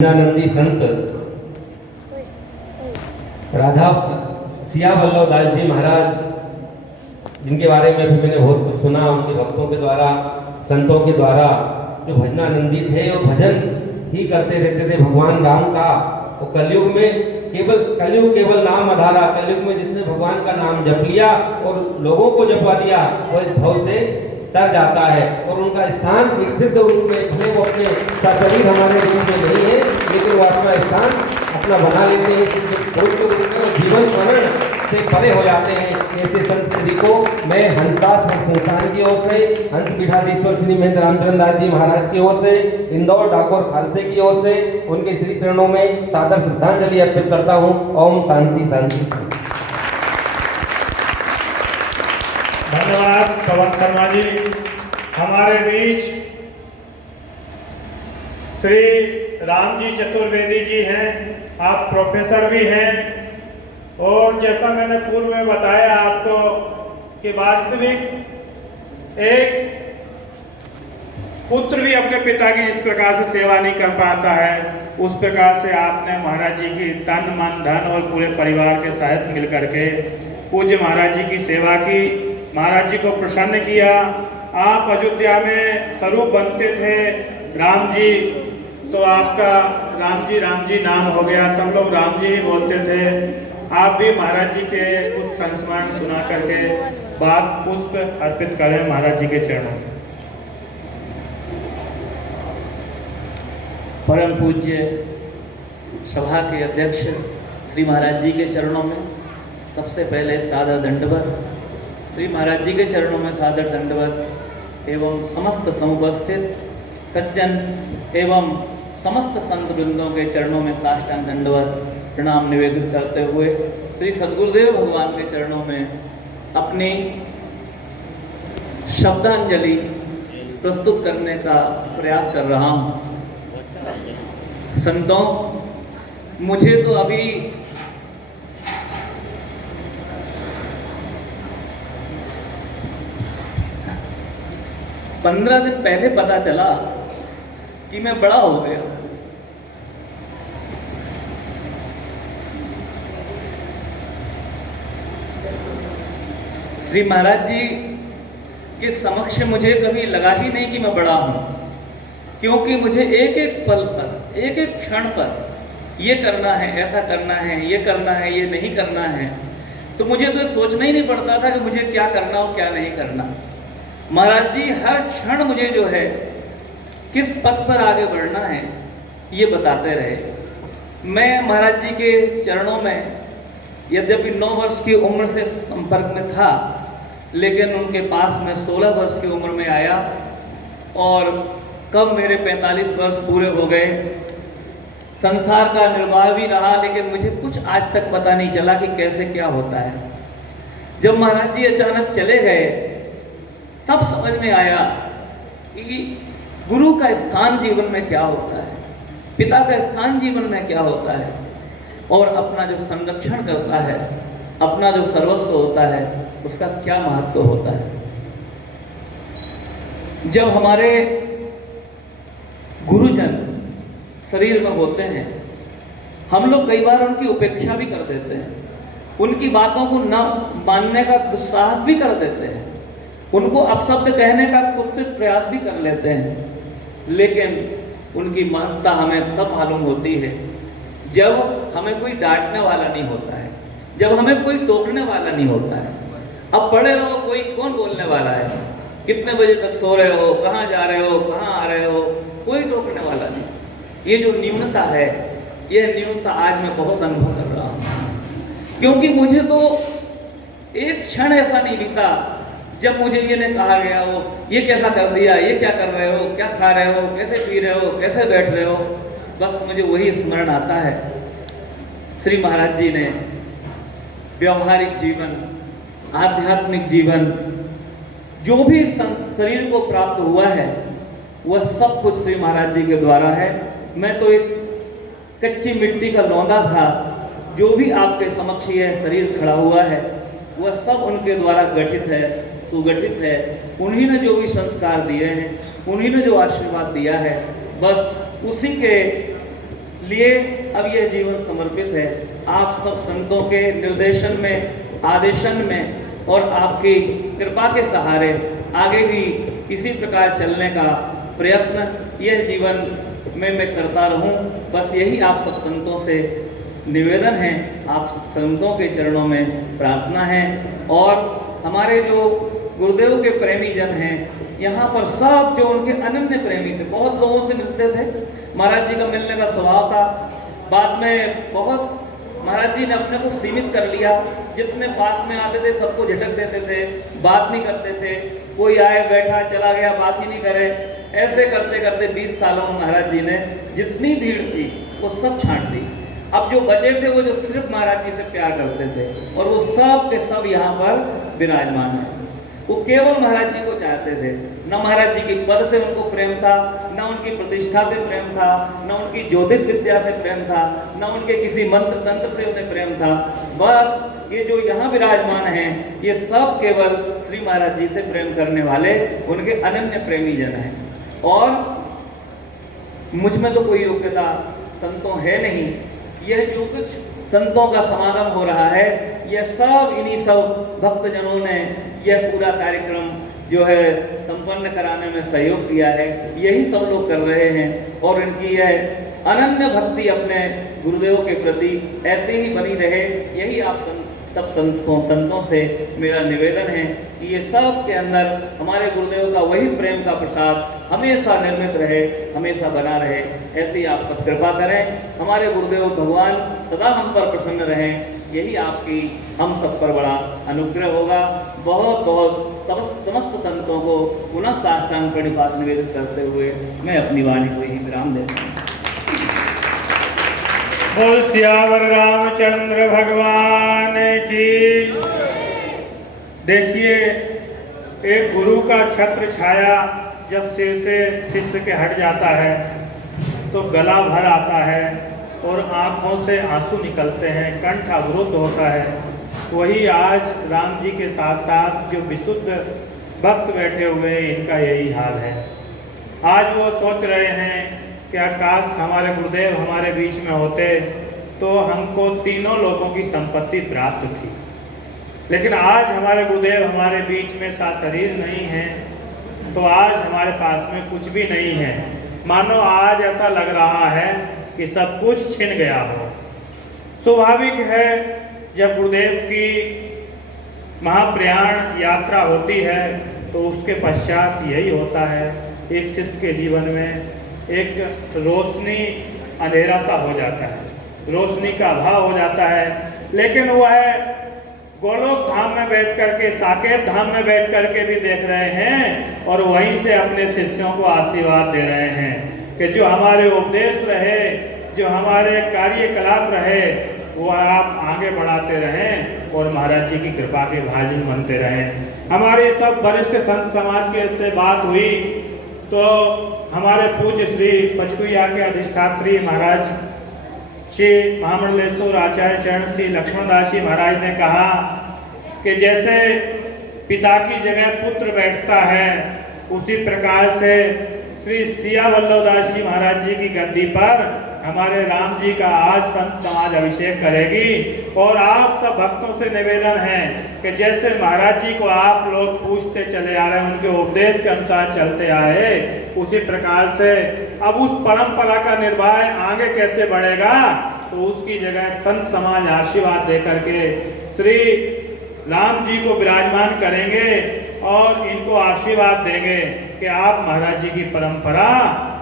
नंदी संत राधा सिया वल्लभ दास जी महाराज, जिनके बारे में भी मैंने बहुत कुछ सुना, उनके भक्तों के द्वारा, संतों के द्वारा, जो भजनानंदी थे और भजन ही करते रहते थे भगवान राम का। और कलयुग में केवल नाम आधारा, कलयुग में जिसने भगवान का नाम जप लिया और लोगों को जपवा दिया, वो इस भव से तर जाता है। और उनका स्थान एक सिद्ध रूप में, भले वो अपने सशरीर हमारे रूप में नहीं है, लेकिन वो अपना स्थान अपना बना लेते हैं, जीवन मरण से परे हो जाते हैं। ऐसे संत श्री को मैं हंसदास संस्थान की ओर से, हंस पीठाधीश्वर श्री महेंद्र रामचंद्र दास जी महाराज की ओर से, इंदौर डाकोर खालसे की ओर से उनके श्री चरणों में सादर श्रद्धांजलि अर्पित करता हूँ। ओम शांति शांति। धन्यवाद पवन शर्मा जी। हमारे बीच श्री राम जी चतुर्वेदी जी हैं, आप प्रोफेसर भी हैं, और जैसा मैंने पूर्व में बताया आपको कि वास्तविक एक पुत्र भी अपने पिता की जिस प्रकार से सेवा नहीं कर पाता है, उस प्रकार से आपने महाराज जी की तन मन धन और पूरे परिवार के साथ मिलकर के पूज्य महाराज जी की सेवा की, महाराज जी को प्रसन्न किया। आप अयोध्या में स्वरूप बनते थे राम जी, तो आपका राम जी नाम हो गया, सब लोग राम जी ही बोलते थे। आप भी महाराज जी के कुछ संस्मरण सुना करके बाद पुष्प अर्पित करें महाराज जी के चरणों में। परम पूज्य सभा के अध्यक्ष श्री महाराज जी के चरणों में सबसे पहले सादर दंडवत, श्री महाराज जी के चरणों में सादर दंडवत एवं समस्त समुपस्थित सज्जन एवं समस्त संत वृंदों के चरणों में साष्टांग दंडवत प्रणाम निवेदित करते हुए श्री सद्गुरुदेव भगवान के चरणों में अपनी शब्दांजलि प्रस्तुत करने का प्रयास कर रहा हूँ। संतों, मुझे तो अभी पंद्रह दिन पहले पता चला कि मैं बड़ा हो गया। श्री महाराज जी के समक्ष मुझे कभी लगा ही नहीं कि मैं बड़ा हूं, क्योंकि मुझे एक एक पल पर, एक एक क्षण पर ये करना है, ऐसा करना है, ये करना है, ये नहीं करना है, तो मुझे तो सोचना ही नहीं पड़ता था कि मुझे क्या करना और क्या नहीं करना। महाराज जी हर क्षण मुझे जो है किस पथ पर आगे बढ़ना है ये बताते रहे। मैं महाराज जी के चरणों में यद्यपि 9 वर्ष की उम्र से संपर्क में था, लेकिन उनके पास में 16 वर्ष की उम्र में आया, और कब मेरे 45 वर्ष पूरे हो गए। संसार का निर्वाह भी रहा, लेकिन मुझे कुछ आज तक पता नहीं चला कि कैसे क्या होता है। जब महाराज जी अचानक चले गए तब समझ में आया कि गुरु का स्थान जीवन में क्या होता है, पिता का स्थान जीवन में क्या होता है, और अपना जो संरक्षण करता है, अपना जो सर्वस्व होता है, उसका क्या महत्व होता है। जब हमारे गुरुजन शरीर में होते हैं, हम लोग कई बार उनकी उपेक्षा भी कर देते हैं, उनकी बातों को न मानने का दुस्साहस भी कर देते हैं, उनको अपशब्द कहने का खुद से प्रयास भी कर लेते हैं, लेकिन उनकी महत्ता हमें तब मालूम होती है जब हमें कोई डांटने वाला नहीं होता है, जब हमें कोई टोकने वाला नहीं होता है। अब पड़े रहो, कोई कौन बोलने वाला है, कितने बजे तक सो रहे हो, कहाँ जा रहे हो, कहाँ आ रहे हो, कोई टोकने वाला नहीं। ये जो न्यूनता है, यह न्यूनता आज मैं बहुत अनुभव कर रहा हूँ, क्योंकि मुझे तो एक क्षण ऐसा नहीं बीता जब मुझे ये नहीं कहा गया हो ये कैसा कर दिया, ये क्या कर रहे हो, क्या खा रहे हो, कैसे पी रहे हो, कैसे बैठ रहे हो। बस मुझे वही स्मरण आता है, श्री महाराज जी ने व्यवहारिक जीवन, आध्यात्मिक जीवन, जो भी शरीर को प्राप्त हुआ है, वह सब कुछ श्री महाराज जी के द्वारा है। मैं तो एक कच्ची मिट्टी का लौंदा था, जो भी आपके समक्ष ये शरीर खड़ा हुआ है वह सब उनके द्वारा गठित है, सुगठित है। उन्हीं ने जो भी संस्कार दिए हैं, उन्हीं ने जो आशीर्वाद दिया है, बस उसी के लिए अब यह जीवन समर्पित है। आप सब संतों के निर्देशन में, आदेशन में और आपकी कृपा के सहारे आगे भी इसी प्रकार चलने का प्रयत्न यह जीवन में मैं करता रहूं। बस यही आप सब संतों से निवेदन है, आप संतों के चरणों में प्रार्थना है। और हमारे जो गुरुदेव के प्रेमी जन हैं, यहाँ पर सब जो उनके अनन्य प्रेमी थे, बहुत लोगों से मिलते थे, महाराज जी का मिलने का स्वभाव था। बाद में बहुत महाराज जी ने अपने को सीमित कर लिया, जितने पास में आते थे सबको झटक देते थे, बात नहीं करते थे, कोई आए बैठा चला गया, बात ही नहीं करे। ऐसे करते करते 20 सालों में महाराज जी ने जितनी भीड़ थी वो सब छांट दी। अब जो बचे थे वो जो सिर्फ महाराज जी से प्यार करते थे, और वो सब के सब यहाँ पर विराजमान है। वो केवल महाराज जी को चाहते थे, न महाराज जी की पद से उनको प्रेम था, न उनकी प्रतिष्ठा से प्रेम था, न उनकी ज्योतिष विद्या से प्रेम था, न उनके किसी मंत्र तंत्र से उन्हें प्रेम था। बस ये जो यहाँ विराजमान हैं, ये सब केवल श्री महाराज जी से प्रेम करने वाले उनके अनन्य प्रेमी जन हैं। और मुझ में तो कोई योग्यता संतों है नहीं। यह जो कुछ संतों का समागम हो रहा है, यह सब इन्हीं सब भक्तजनों ने यह पूरा कार्यक्रम जो है संपन्न कराने में सहयोग किया है। यही सब लोग कर रहे हैं, और इनकी यह अनन्य भक्ति अपने गुरुदेव के प्रति ऐसे ही बनी रहे। यही आप सब संतों से मेरा निवेदन है कि ये सब के अंदर हमारे गुरुदेव का वही प्रेम का प्रसाद हमेशा निर्मित रहे, हमेशा बना रहे। ऐसे ही आप सब कृपा करें, हमारे गुरुदेव भगवान सदा हम पर प्रसन्न रहें। यही आपकी हम सब पर बड़ा अनुग्रह होगा। बहुत बहुत समस्त संतों को पुनः साष्टांग प्रणिपात निवेदित करते हुए मैं अपनी वाणी को ही विराम देता हूँ। बोल सियावर रामचंद्र भगवान की। देखिए, एक गुरु का छत्र छाया जब सिर से शिष्य के हट जाता है तो गला भर आता है और आंखों से आंसू निकलते हैं, कंठ अवरुद्ध होता है। वही आज राम जी के साथ साथ जो विशुद्ध भक्त बैठे हुए हैं, इनका यही हाल है। आज वो सोच रहे हैं क्या काश हमारे गुरुदेव हमारे बीच में होते तो हमको तीनों लोगों की संपत्ति प्राप्त थी। लेकिन आज हमारे गुरुदेव हमारे बीच में शरीर नहीं है, तो आज हमारे पास में कुछ भी नहीं है। मानो आज ऐसा लग रहा है कि सब कुछ छिन गया हो। स्वाभाविक है, जब गुरुदेव की महाप्रयाण यात्रा होती है तो उसके पश्चात यही होता है, एक शिष्य के जीवन में एक रोशनी अंधेरा सा हो जाता है, रोशनी का अभाव हो जाता है। लेकिन वह गोलोक धाम में बैठ करके, साकेत धाम में बैठ करके भी देख रहे हैं और वहीं से अपने शिष्यों को आशीर्वाद दे रहे हैं कि जो हमारे उपदेश रहे, जो हमारे कार्यकलाप रहे, वो आप आगे बढ़ाते रहें और महाराज जी की कृपा के भाजन बनते रहें। हमारे सब वरिष्ठ संत समाज के से बात हुई तो हमारे पूज्य श्री पचकुया के अधिष्ठात्री महाराज श्री महामंडलेश्वर आचार्य चरण श्री लक्ष्मणदास जी महाराज ने कहा कि जैसे पिता की जगह पुत्र बैठता है, उसी प्रकार से श्री सिया वल्लभदास जी महाराज जी की गद्दी पर हमारे राम जी का आज संत समाज अभिषेक करेगी। और आप सब भक्तों से निवेदन है कि जैसे महाराज जी को आप लोग पूछते चले आ रहे हैं, उनके उपदेश के अनुसार चलते आए, उसी प्रकार से अब उस परंपरा का निर्वाह आगे कैसे बढ़ेगा, तो उसकी जगह संत समाज आशीर्वाद दे करके श्री राम जी को विराजमान करेंगे और इनको आशीर्वाद देंगे कि आप महाराज जी की परंपरा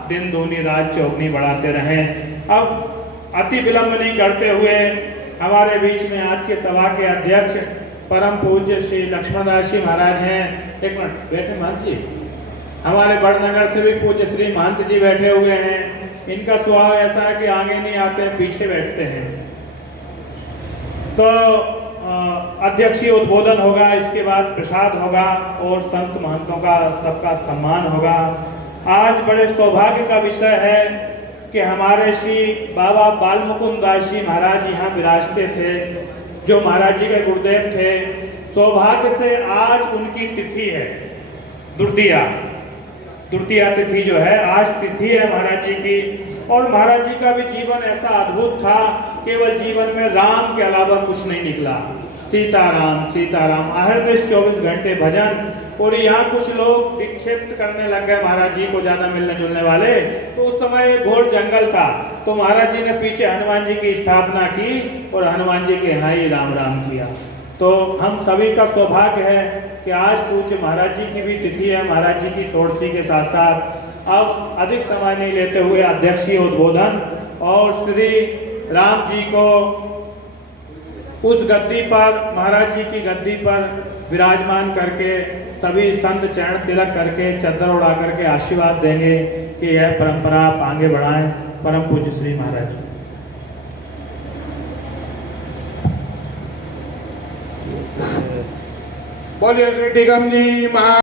दिन दूनी रात चौगनी बढ़ाते रहें। अब अति विलंब नहीं करते हुए हमारे बीच में आज के सभा के अध्यक्ष परम पूज्य श्री लक्ष्मणदास जी महाराज हैं। एक मिनट बैठे महंत जी, हमारे बड़नगर से भी पूज्य श्री महंत जी बैठे हुए हैं। इनका स्वभाव ऐसा है कि आगे नहीं आते, पीछे बैठते हैं। तो अध्यक्षीय उद्बोधन होगा, इसके बाद प्रसाद होगा और संत महंतों का सबका सम्मान होगा। आज बड़े सौभाग्य का विषय है कि हमारे श्री बाबा बालमुकुंद दास जी महाराज यहाँ विराजते थे, जो महाराज जी के गुरुदेव थे। सौभाग्य से आज उनकी तिथि है द्वितीया तिथि जो है, आज तिथि है महाराज जी की। और महाराज जी का भी जीवन ऐसा अद्भुत था, केवल जीवन में राम के अलावा कुछ नहीं निकला। सीताराम सीताराम अहरनिश 24 घंटे भजन। और यहाँ कुछ लोग विक्षिप्त करने लग गए महाराज जी को, ज़्यादा मिलने जुलने वाले। तो उस समय घोर जंगल था, तो महाराज जी ने पीछे हनुमान जी की स्थापना की और हनुमान जी के यहाँ ही राम राम किया। तो हम सभी का सौभाग्य है कि आज पूज्य महाराज जी की भी तिथि है, महाराज जी की षोडशी के साथ साथ अब अधिक समय नहीं लेते हुए अध्यक्षीय उद्बोधन और श्री राम जी को उस गद्दी पर, महाराज जी की गद्दी पर विराजमान करके सभी संत चरण तिलक करके चद्दर उड़ा करके आशीर्वाद देंगे कि यह परंपरा आप आगे बढ़ाएं। परम पूज्य श्री महाराज जी। बोलिए श्री टिकम जी महा